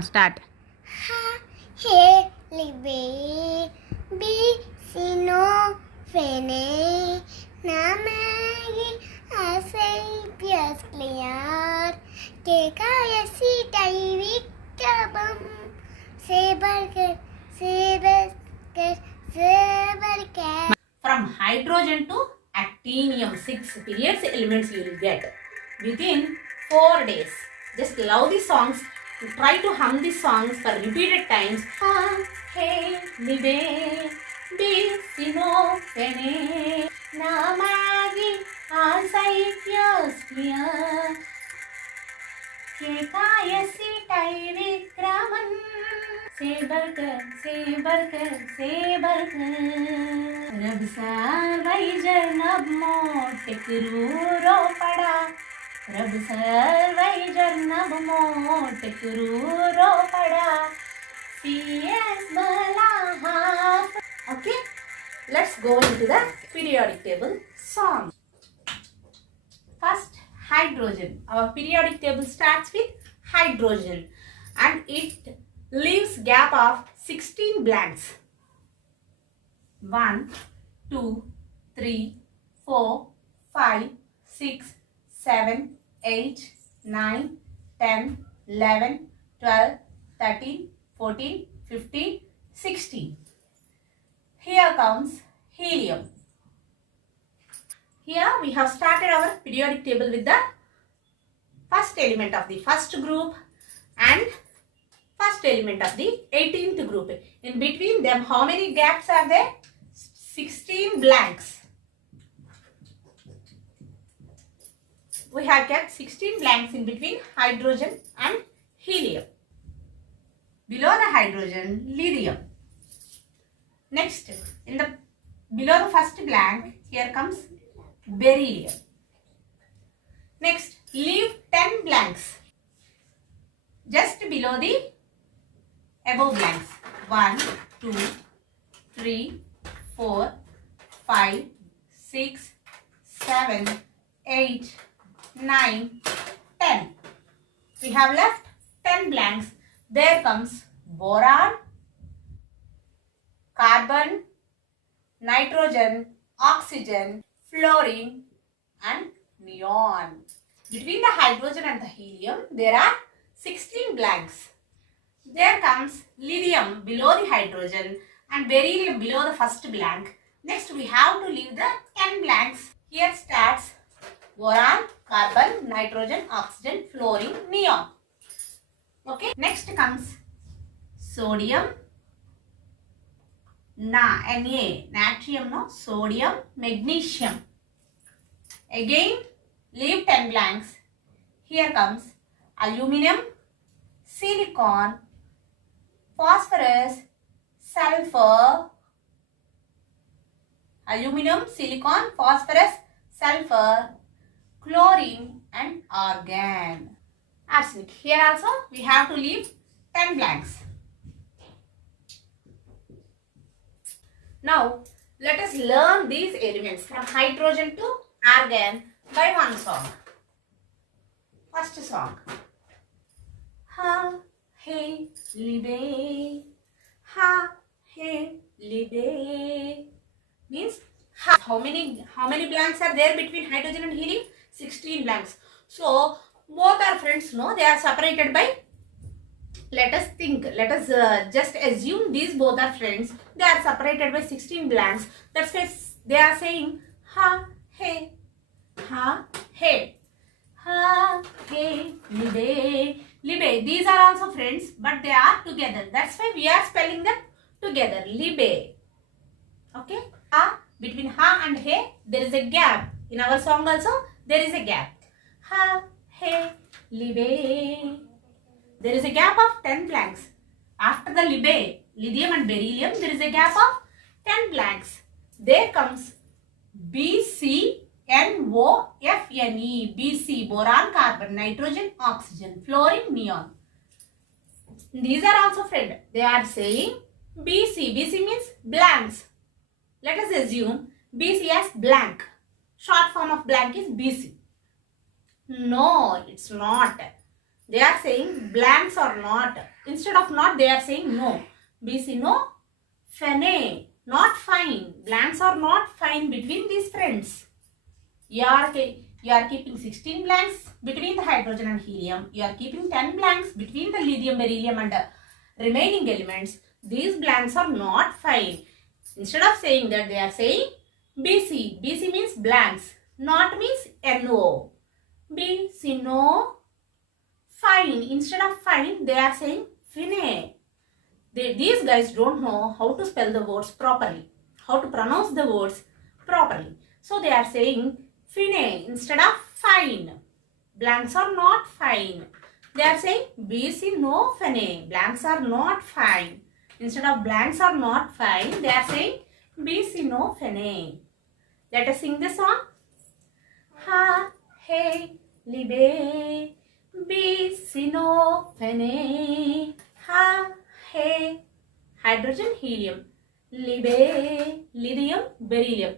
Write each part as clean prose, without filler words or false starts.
Start. Ha, he, libe, bi, sino, fene, namagi, asai, pias, clear, kekaya, sitai, viktabam, sebarker, sebarker. From hydrogen to actinium, 6 periods elements you will get within 4 days. Just love the songs. Try to hum the songs for repeated times. Ha, he, libe, bi, sino, fene, namagi, asai, pias, clear, kekaya, sitai, vikraman. Sebarker, sebarker, sebarker. रब sir वही जरनब मोट रो पड़ा. रब sir वही जरनब मोट रो पड़ा. CS बला half. Okay, let's go into the periodic table song. First, hydrogen. Our periodic table starts with hydrogen and it leaves gap of 16 blanks. 1, 2, 3, 4, 5, 6, 7, 8, 9, 10, 11, 12, 13, 14, 15, 16. Here comes helium. Here we have started our periodic table with the first element of the first group and first element of the 18th group. In between them, how many gaps are there? 16 blanks. We have kept 16 blanks in between hydrogen and helium. Below the hydrogen, lithium. Next, below the first blank, here comes beryllium. Next, leave 10 blanks just below the above blanks. 1, 2, 3, 4, 5, 6, 7, 8, 9, 10. We have left 10 blanks. There comes boron, carbon, nitrogen, oxygen, fluorine and neon. Between the hydrogen and the helium, there are 16 blanks. There comes lithium below the hydrogen and beryllium below the first blank. Next, we have to leave the 10 blanks. Here starts boron, carbon, nitrogen, oxygen, fluorine, neon. Okay. Next comes sodium, Na, natrium, no, sodium, magnesium. Again, leave 10 blanks. Here comes aluminum, silicon, phosphorus, sulfur, aluminum, silicon, phosphorus, sulfur, chlorine and argon. Arsenic. Here also we have to leave 10 blanks. Now let us learn these elements from hydrogen to argon by one song. First song. Ha, he, libe. Ha, he, libe. Means how many blanks are there between hydrogen and helium? 16 blanks. So both are friends, no? They are separated by, let us just assume these both are friends. They are separated by 16 blanks. That's why they are saying ha, he, ha, he. Ha, he, libe. Libe. These are also friends, but they are together. That's why we are spelling them together. Libe. Okay? Ha, between ha and he, there is a gap. In our song also, there is a gap. Ha, he, libe. There is a gap of 10 blanks. After the libe, lithium and beryllium, there is a gap of 10 blanks. There comes BCNOFNE. BC, boron, carbon, nitrogen, oxygen, fluorine, neon. These are also friends. They are saying BC. BC means blanks. Let us assume BC as blank. Short form of blank is BC. No, it's not. They are saying blanks are not. Instead of not, they are saying no. Bicynophene. Not fine. Blanks are not fine between these friends. You are keeping 16 blanks between the hydrogen and helium. You are keeping 10 blanks between the lithium, beryllium and remaining elements. These blanks are not fine. Instead of saying that, they are saying BC. BC means blanks. Not means NO. BC, no. Fine. Instead of fine, they are saying fine. These guys don't know how to spell the words properly, how to pronounce the words properly. So they are saying fine instead of fine. Blanks are not fine. They are saying BC, no fine. Blanks are not fine. Instead of blanks are not fine, they are saying BC, no fine. Let us sing the song. Ha, hey, libe, BC, no fine. Ha, hey, hydrogen, helium, libe, lithium, beryllium,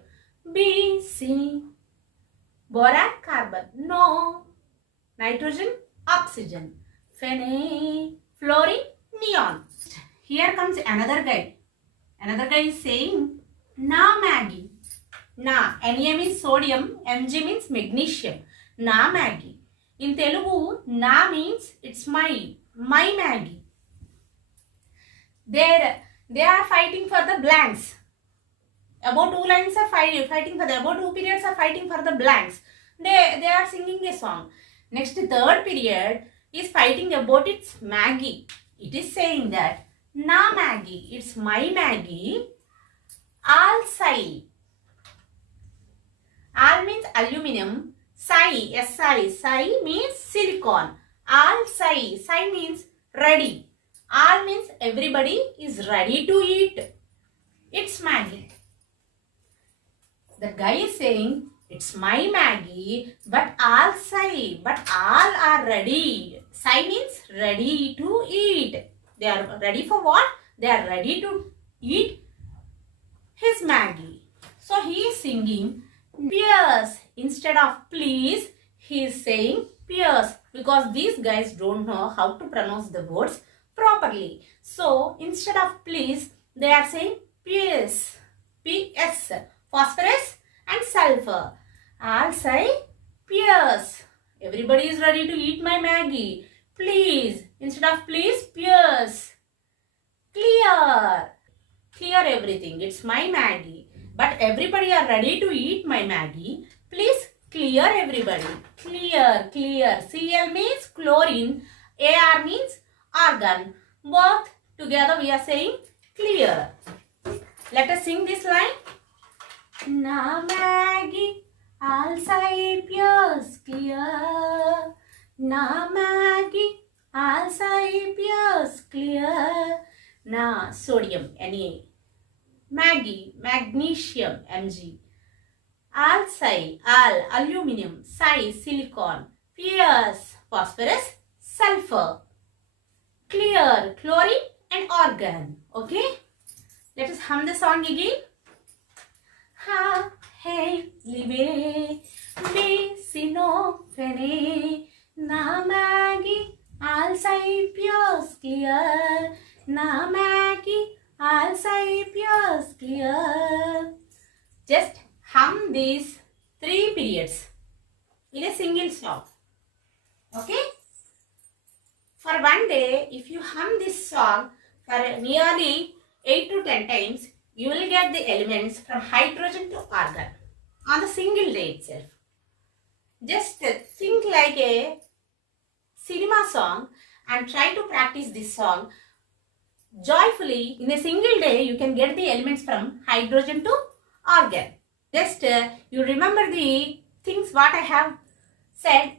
BC, boron, carbon, no, nitrogen, oxygen, Phenane, fluorine, neon. Here comes another guy. Another guy is saying, Na Maggie. Na, Na means sodium, Mg means magnesium. Na Maggie. In Telugu, Na means it's my Maggie. They are fighting for the blanks. About 2 lines are fighting for the, about 2 periods are fighting for the blanks. They are singing a song. Next, third period is fighting about its Maggie. It is saying that, Na Maggie, it's my Maggie. Al Sai. Al means aluminium. Sai, Si. Sai means silicon. Al Sai. Sai means ready. All means everybody is ready to eat. It's Maggie. The guy is saying, it's my Maggie, but all say, but all are ready. Sai means ready to eat. They are ready for what? They are ready to eat his Maggie. So he is singing Pierce. Instead of please, he is saying Pierce, because these guys don't know how to pronounce the words properly. So instead of please, they are saying PS. PS. Phosphorus and sulfur. I'll say PS. Everybody is ready to eat my Maggie. Please. Instead of please, PS. Clear. Clear everything. It's my Maggie. But everybody are ready to eat my Maggie. Please clear everybody. Clear. Clear. Cl means chlorine. Ar means argon. Both together we are saying clear. Let us sing this line. Na Maggie, I'll say Pierce clear. Na Maggie, I'll say Pierce clear. Na sodium, Na. Maggie, magnesium, Mg. I'll say, aluminium, Sai, silicon. Pierce, phosphorus, sulfur. Clear, chlorine and argon. Okay? Let us hum the song again. Ha, hey, libe, be, sino, fene, na Maggie, I'll say Pierce clear. Na Maggie, I'll say Pierce clear. Just hum these 3 periods in a single song. Okay? For one day, if you hum this song for nearly 8 to 10 times, you will get the elements from hydrogen to argon on the single day itself. Just think like a cinema song and try to practice this song joyfully. In a single day, you can get the elements from hydrogen to argon. Just you remember the things what I have said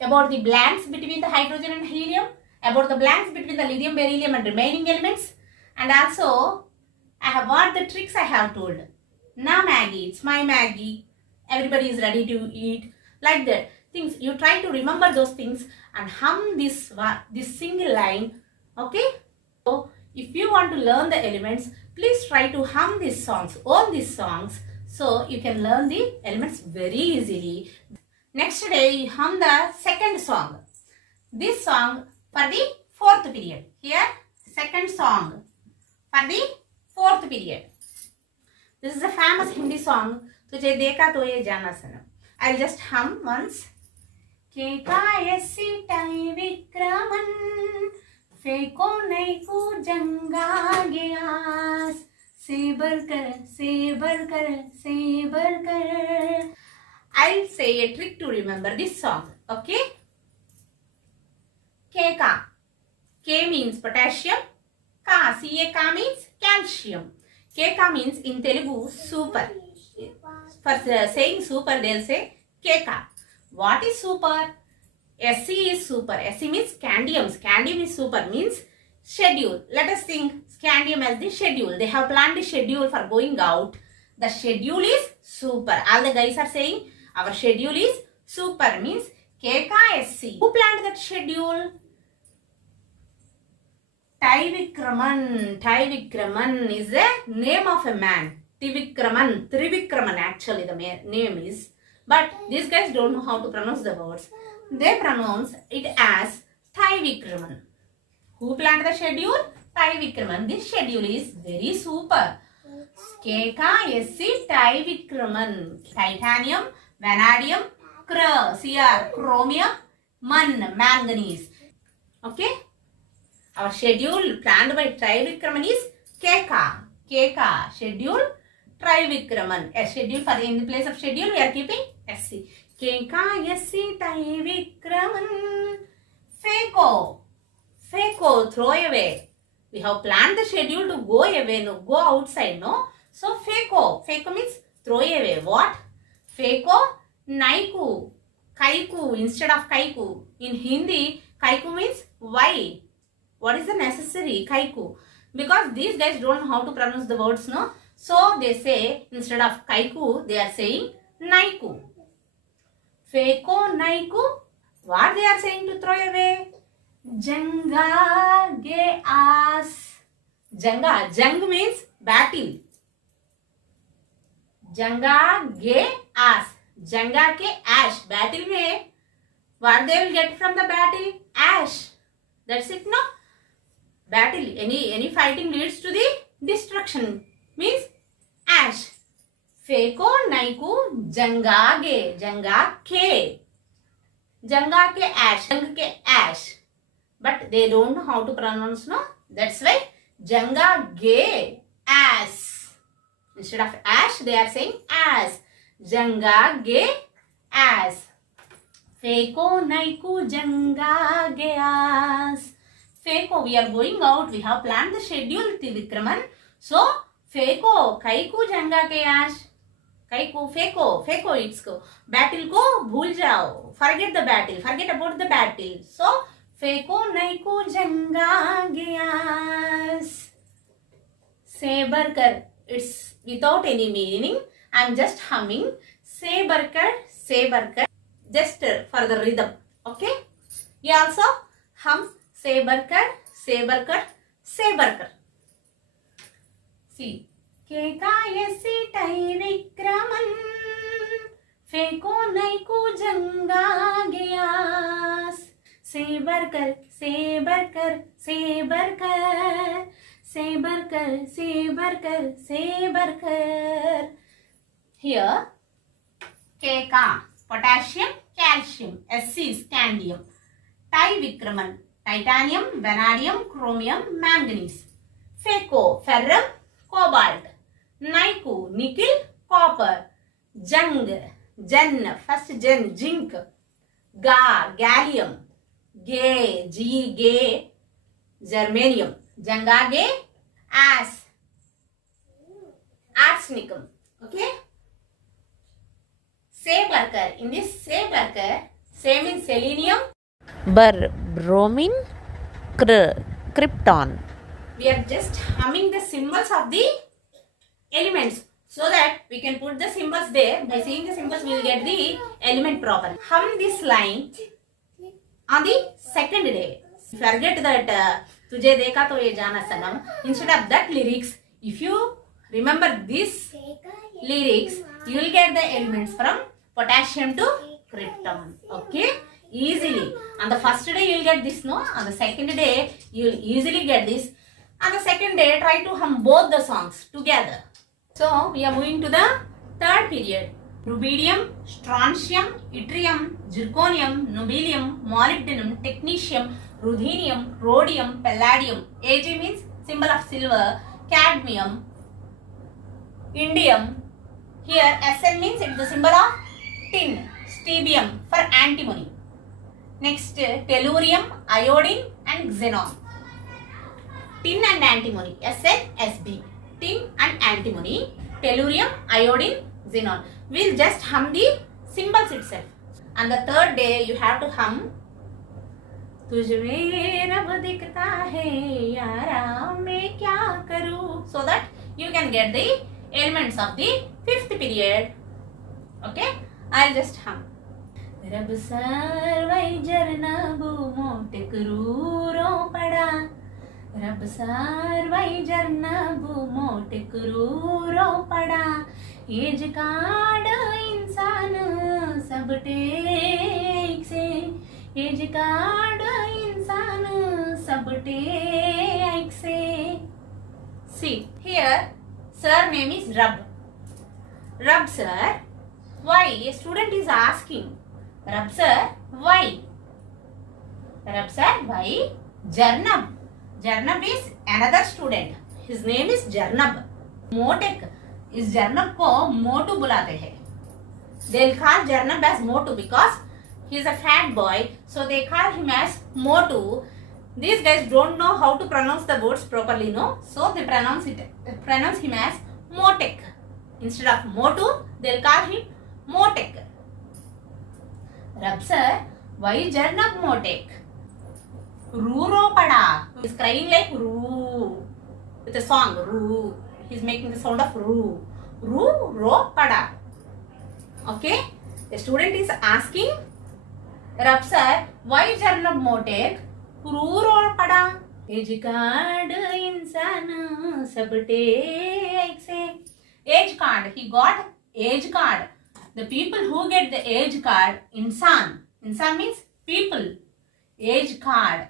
about the blanks between the hydrogen and helium, about the blanks between the lithium, beryllium and remaining elements, and also I have what the tricks I have told. Na Maggie, it's my Maggie. Everybody is ready to eat. Like that. Things you try to remember those things and hum this single line. Okay? So if you want to learn the elements, please try to hum these songs, all these songs, so you can learn the elements very easily. Next day, you hum the second song. This song for the fourth period. Here, second song for the fourth period. This is a famous Hindi song. तुझे देखा तो ये जाना सनम. I'll just hum once. केकायसी टाई विक्रमन फेको नहीं को जंगा गयास सेबर कर. I'll say a trick to remember this song. Okay? Keka. K means potassium. Ka. Ka means calcium. Keka means in Telugu super. For saying super, they'll say Keka. What is super? SC is super. SC means scandium. Scandium is super, means schedule. Let us think scandium as the schedule. They have planned the schedule for going out. The schedule is super. All the guys are saying our schedule is super, means KKSC. Who planned that schedule? Trivikraman. Trivikraman is the name of a man. Trivikraman actually the name is. But these guys don't know how to pronounce the words. They pronounce it as Trivikraman. Who planned the schedule? Trivikraman. This schedule is very super. KKSC Trivikraman. Titanium, vanadium, Cr, chromium, manganese. Okay? Our schedule planned by Trivikraman is KK. Schedule Trivikraman. A schedule for in the place of schedule we are keeping SC. KKSC Trivikraman. Feko, throw away. We have planned the schedule to go away, no, go outside, no? So Feko means throw away. What? Feko, Naiku, Kaiku instead of Kaiku. In Hindi, Kaiku means why? What is the necessary? Kaiku. Because these guys don't know how to pronounce the words, no? So they say instead of Kaiku, they are saying Naiku. Feko, Naiku. What they are saying to throw away? Janga ge as. Janga. Jang means battle. Janga ge as. Janga ke ash. Battle mein what they will get from the battle? Ash. That's it, no? Battle. Any fighting leads to the destruction. Means ash. Feko naiku janga ge. Janga ke. Janga ke ash. Jang ke ash. But they don't know how to pronounce, no? That's why Janga ge as. Instead of ash, they are saying as. Janga ge as. Feko naiku janga ge as. Feko, we are going out. We have planned the schedule, Trivikraman. So, Feko, kaiku janga ke ash. Kaiku, Feko, it's go. Battle ko bhul jao. Forget the battle. Forget about the battle. So, Feko naiku janga gayas. Saber kar. It's without any meaning. I'm just humming. Saber kar. Just for the rhythm. Okay? You also hum saber kar. See. Kekayasi Trivikraman. Feko naiku janga gayas. Saber kar. Here, Keka, potassium, calcium, SC, scandium. Trivikraman, titanium, vanadium, chromium, manganese. Feko, ferrum, cobalt. Naiku, nickel, copper. Jang, first zinc. Gallium. Ge, germanium. Jangage, arsenicum. Okay? Saber. In this saber, same in selenium. Bromine, krypton. We are just humming the symbols of the elements so that we can put the symbols there. By seeing the symbols, we will get the element proper. Hum this line on the second day. Forget that Tujhe dekha to ye jana sanam. Instead of that lyrics, if you remember this lyrics, you will get the elements from potassium to krypton. Okay? easily. On the first day you'll get this, no? On the second day you'll easily get this. On the second day try to hum both the songs together. So we are moving to the third period. Rubidium, strontium, yttrium, zirconium, nobelium, molybdenum, technetium, ruthenium, rhodium, palladium. Ag means symbol of silver, cadmium, indium. Here Sn means it's the symbol of tin, strontium for antimony. Next, tellurium, iodine and xenon. Tin and antimony, Sn, Sb. Tin and antimony, tellurium, iodine, xenon. We'll just hum the symbols itself. On the third day, you have to hum तुझमें रब दिखता है यारा मैं क्या करूं, so that you can get the elements of the fifth period. Okay, I'll just hum. रब सरवै जरनबू मोटे करूरो पड़ा, रब सरवै जरनबू मोटे करूरो पड़ा, एज कार्ड इंसान सब टेक से, एज कार्ड इंसान सब टेक से. See, here surname is Rab. Rab sir, why? A student is asking. Rab sir, why? Rab sir, why? Jarnab. Jarnab is another student. His name is Jarnab. Motek. इस जर्नब को मोटू बुलाते हैं. They'll call Jarnab as Motu because he is a fat boy, so they call him as Motu. These guys don't know how to pronounce the words properly, no? So they pronounce him as Motek. Instead of Motu, they'll call him Motek. Rab sir, why Jarnab Motek? Roo pada. He's crying like roo. With a song, roo. He's making the sound of roo. Roo, ro, pada. Okay? The student is asking, Rab sir, why Jarnab Motek? Roo, ro, pada. Age card, insan, sabte, say. Age card. He got age card. The people who get the age card, insan. Insan means people. Age card.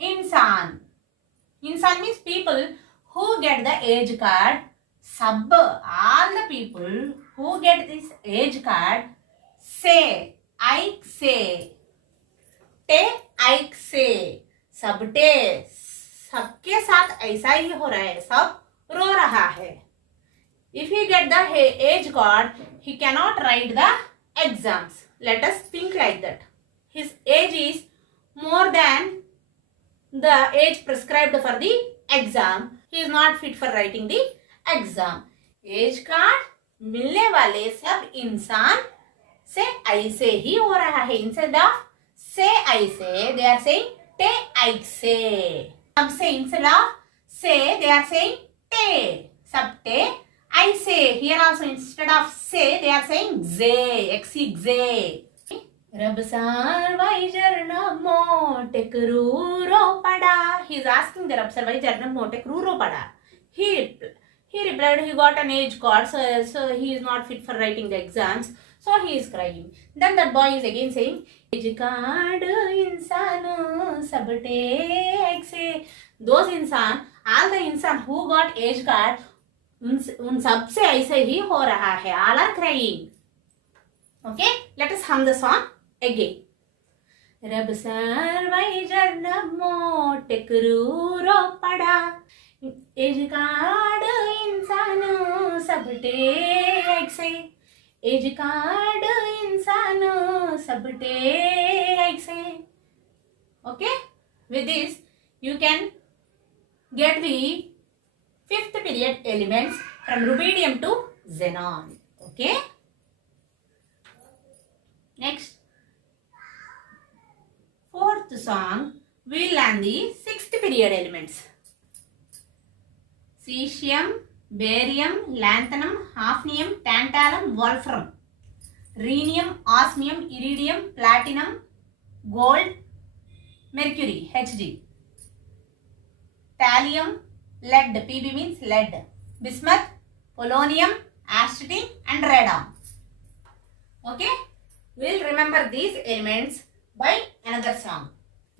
Insan. Insan means people who get the age card. Sab, all the people who get this age card, say, I say, te, I say, सबटे, सबके साथ ऐसा ही हो रहा है, सब रो रहा है. If he get the age card, he cannot write the exams. Let us think like that. His age is more than the age prescribed for the exam. He is not fit for writing the exam. एज card मिलने वाले सब इंसान से ऐसे ही हो रहा है. इंस्टेड ऑफ से ऐसे दे आर सेइंग टे ऐसे. अब से instead of say they are saying टे. सब टे ऐसे. Here also instead of say they are saying J. एक्सी जे. रब सर वाई जरनब मोटे करूरो पड़ा. He is asking the Rab sir why जरनब मोटे करूरो पड़ा. He replied he got an age card, so he is not fit for writing the exams. So he is crying. Then that boy is again saying, age card इंसान सब take से. Those इंसान, all the इंसान who got age card, उन सब से ऐसे ही हो रहा है. All are crying. Okay, let us hum the song again. रब सर वही जरनब मोटे करूरो पड़ा. एज कार्ड इंसान सब टेक से. एज कार्ड इंसान सब टेक से. Okay, with this you can get the fifth period elements from rubidium to xenon. Okay, next fourth song we will learn the sixth period elements. Cesium, barium, lanthanum, hafnium, tantalum, wolfram, rhenium, osmium, iridium, platinum, gold, mercury, Hg, thallium, lead, Pb means lead, bismuth, polonium, astatine and radon. Okay, we'll remember these elements by another song.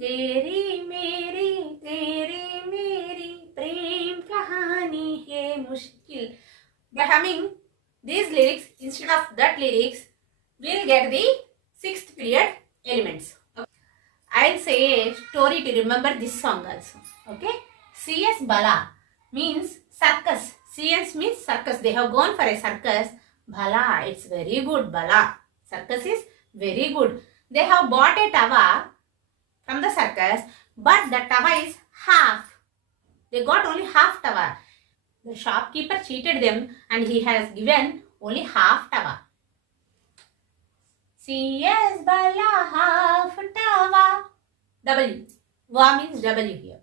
तेरी मेरी प्रेम कहानी है मुश्किल. By humming these lyrics instead of that lyrics, we'll get the sixth period elements. Okay. I'll say a story to remember this song also. Okay. C.S. Bala means circus. C.S. means circus. They have gone for a circus. Bala, it's very good. Bala. Circus is very good. They have bought a tawa from the circus, but the tawa is half. They got only half tawa. The shopkeeper cheated them and he has given only half tawa. C.S. Bala half tawa. W. Wa means W here.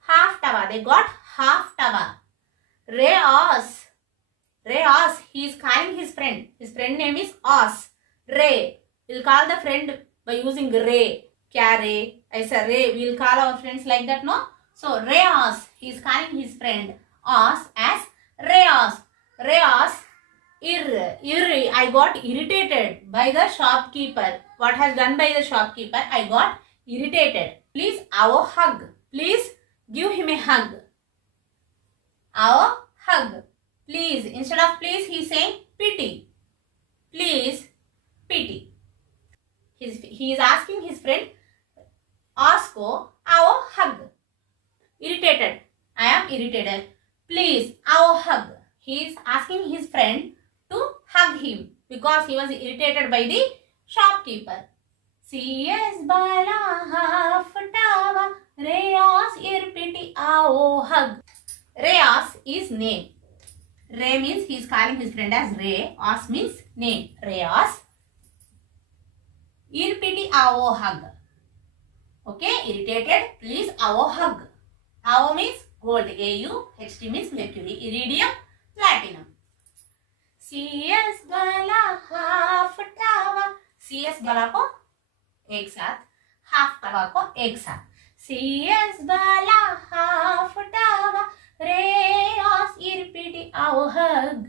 Half tawa. They got half tawa. Ray-os. Ray-os. He is calling his friend. His friend name is Os. Ray. We'll call the friend by using Ray. Kya Ray? I say Ray. We'll call our friends like that, no? So Ray-os. He is calling his friend Os as Ray-os. Ray-os. I got irritated by the shopkeeper. What has done by the shopkeeper? I got irritated. Please, our hug. Please give him a hug. Our hug. Please. Instead of please, he is saying pity. Please, pity. He is asking his friend, Osko, our hug. Irritated. I am irritated. Please, our hug. He is asking his friend to hug him because he was irritated by the shopkeeper. C.S. Bala half tawa, Ray-os pity, our hug. Ray-os is name. Ray means he is calling his friend as Ray. Os means name. Ray-os. Pity, our hug. Okay, irritated. Please, our hug. Our means gold. AU. HT means mercury. Iridium, platinum. C.S. Bala half tawa. C.S. Bala को एक साथ, half tawa को एक साथ. C.S. Bala half tawa, Ray-os pity, our hug.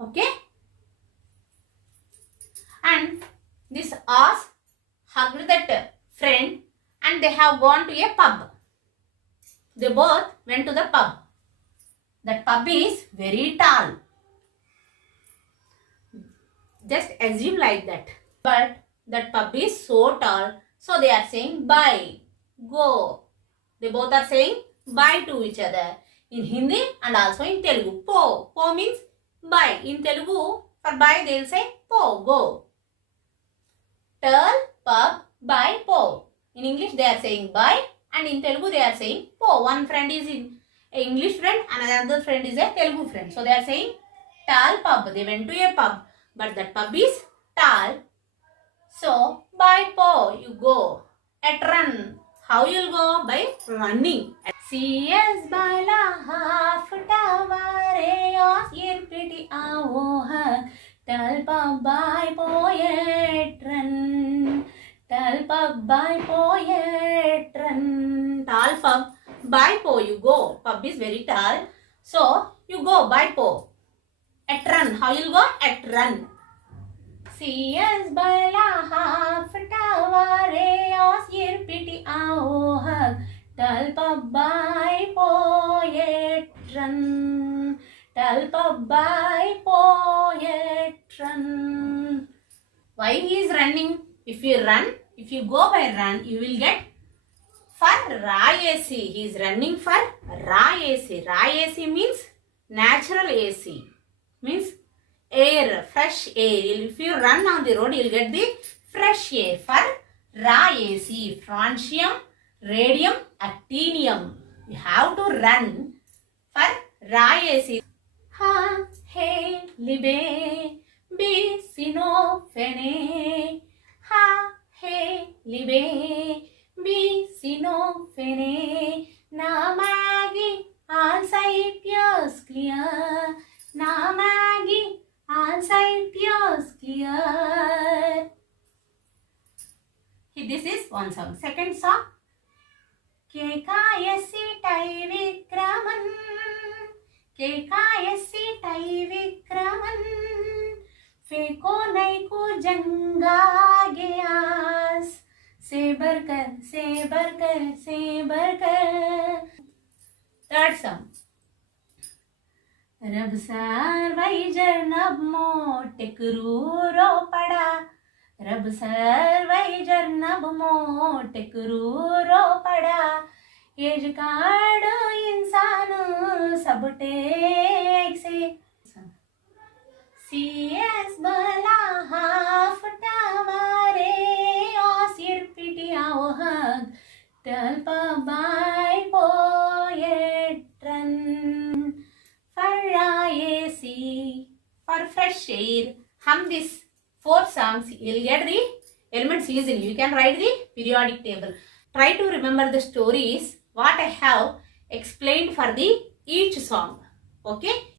Okay? And this Os hugged that friend and they have gone to a pub. They both went to the pub. That pub is very tall. Just assume like that. But that pub is so tall. So they are saying bye. Go. They both are saying bye to each other. In Hindi and also in Telugu. Po. Po means bye. In Telugu, for bye they will say po. Go. Tell, pub, bye, po. In English they are saying bye. And in Telugu they are saying po. One friend is an English friend and another friend is a Telugu friend. So they are saying tall pub. They went to a pub. But that pub is tall. So bye po. You go. At run. How you'll go? By running. C.S. Bala half tawa, Ray-os pity, our hug. Tall pub bye po yet run. Tall pub bye po yet run. Tall pub bye po. You go. Pub is very tall. So you go bye po. At run. How you'll go? At run. C.S. Bala half tawa, Ray-os pity, our hug. Tall pub bye po yet run. Tall pub bye po yet run. Why he is running? If you run, if you go by run, you will get for Ra AC. He is running for Ra AC. Ra AC means natural AC. Means air, fresh air. If you run on the road, you will get the fresh air. For Ra AC, francium, radium, actinium. You have to run for Ra AC. Ha, he, libe, bi, sino, fene. Ha, he, libe, bi, sino, fene. Na, magi, Alcipius clear. Na, magi, Alcipius clear. This is one song. Second song. Kekayasi tai vikraman. Kekayasi tai vikraman. Feko naiku janga gaya से बढ़कर से बढ़कर से बढ़कर. Third song. रब sir वही जरनब मोटे क्रूरो पड़ा. रब सर वही जरनब मोटे क्रूरो पड़ा. ये जकाड़ो इंसान सब टेक से. CS बला half टावारे osir pitiao hag talpa by poetran farayesi. For fresh air, hum this 4 songs. You'll get the elements easily. You can write the periodic table. Try to remember the stories what I have explained for the each song. Okay.